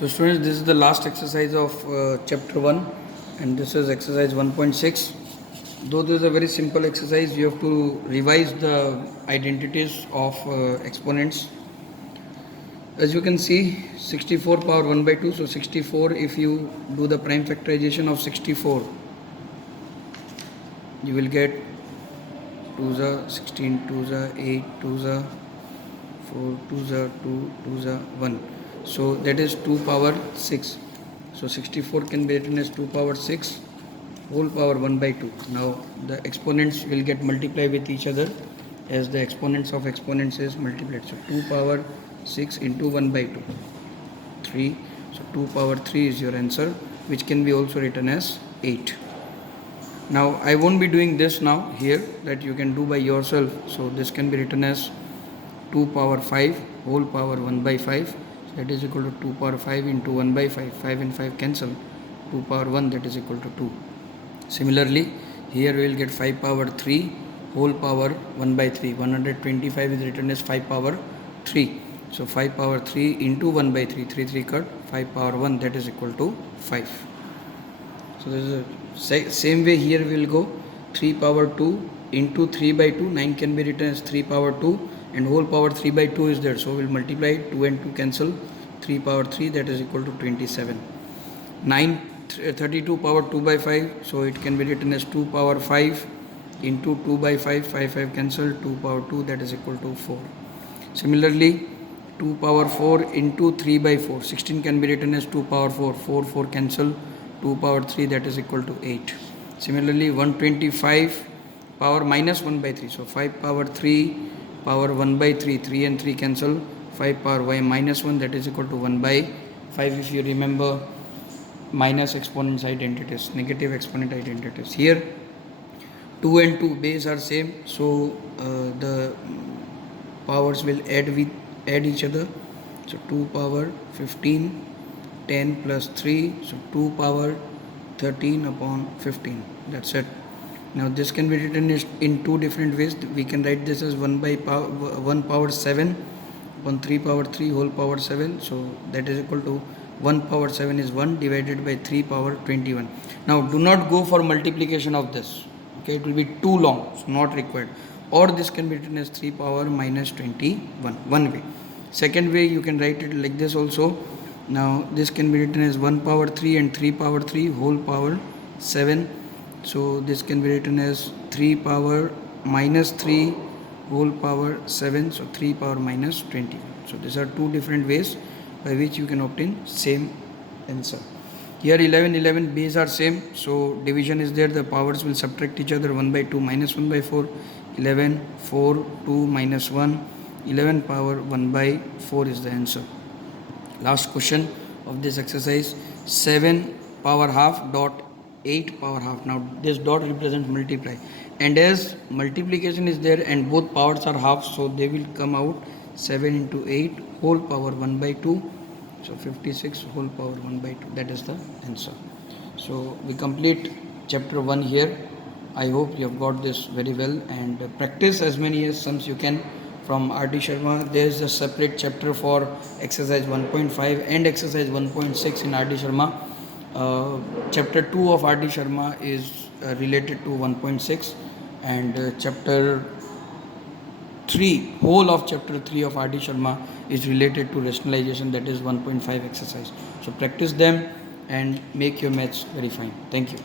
So students, this is the last exercise of chapter 1 and this is exercise 1.6. Though this is a very simple exercise, you have to revise the identities of exponents. As you can see, 64 power 1 by 2, so 64, if you do the prime factorization of 64, you will get 2 za 16, 2 za 8, 2 za 4, 2 za 2, 2 za 1. So that is 2 power 6. So 64 can be written as 2 power 6 whole power 1 by 2. Now the exponents will get multiplied with each other as the exponents of exponents is multiplied. So 2 power 6 into 1 by 2, 3. So 2 power 3 is your answer, which can be also written as 8. Now I won't be doing this now here, that you can do by yourself. So this can be written as 2 power 5 whole power 1 by 5. That is equal to 2 power 5 into 1 by 5. 5 and 5 cancel. 2 power 1, that is equal to 2. Similarly, here we will get 5 power 3 whole power 1 by 3. 125 is written as 5 power 3. So 5 power 3 into 1 by 3. 3 3 cut. 5 power 1, that is equal to 5. So this is a same way here we will go. 3 power 2 into 3 by 2. 9 can be written as 3 power 2. And whole power 3 by 2 is there, so we will multiply 2 and 2 cancel. 3 power 3, that is equal to 27. 32 power 2 by 5, so it can be written as 2 power 5 into 2 by 5. 5 5 cancel. 2 power 2, that is equal to 4. Similarly, 2 power 4 into 3 by 4. 16 can be written as 2 power 4. 4 4 cancel. 2 power 3, that is equal to 8. Similarly, 125 power minus 1 by 3. So 5 power 3 power 1 by 3, 3 and 3 cancel. 5 power y minus 1, that is equal to 1 by 5. If you remember minus exponents identities, negative exponent identities. Here 2 and 2 base are same, so the powers will add each other. So 2 power 15, 10 plus 3, so 2 power 13 upon 15. That's it. Now this can be written in two different ways. We can write this as 1 power 7 upon 3 power 3 whole power 7. So that is equal to 1 power 7 is 1 divided by 3 power 21. Now do not go for multiplication of this. Okay, it will be too long, so not required. Or this can be written as 3 power minus 21. One way. Second way, you can write it like this also. Now this can be written as 1 power 3 and 3 power 3 whole power 7. So this can be written as 3 power minus 3 whole power 7. So 3 power minus 21. So these are two different ways by which you can obtain same answer. Here 11, 11 base are same. So division is there. The powers will subtract each other. 1 by 2 minus 1 by 4. 11, 4, 2 minus 1. 11 power 1 by 4 is the answer. Last question of this exercise. 7 power half dot 8 power half. Now this dot represents multiply, and as multiplication is there and both powers are half, so they will come out 7 into 8 whole power 1 by 2. So 56 whole power 1 by 2. That is the answer. So we complete chapter 1 here. I hope you have got this very well, and practice as many as sums you can from R.D. Sharma. There is a separate chapter for exercise 1.5 and exercise 1.6 in R.D. Sharma. Chapter 2 of R.D. Sharma is related to 1.6, and chapter 3, whole of chapter 3 of R.D. Sharma is related to rationalization, that is 1.5 exercise. So practice them and make your maths very fine. Thank you.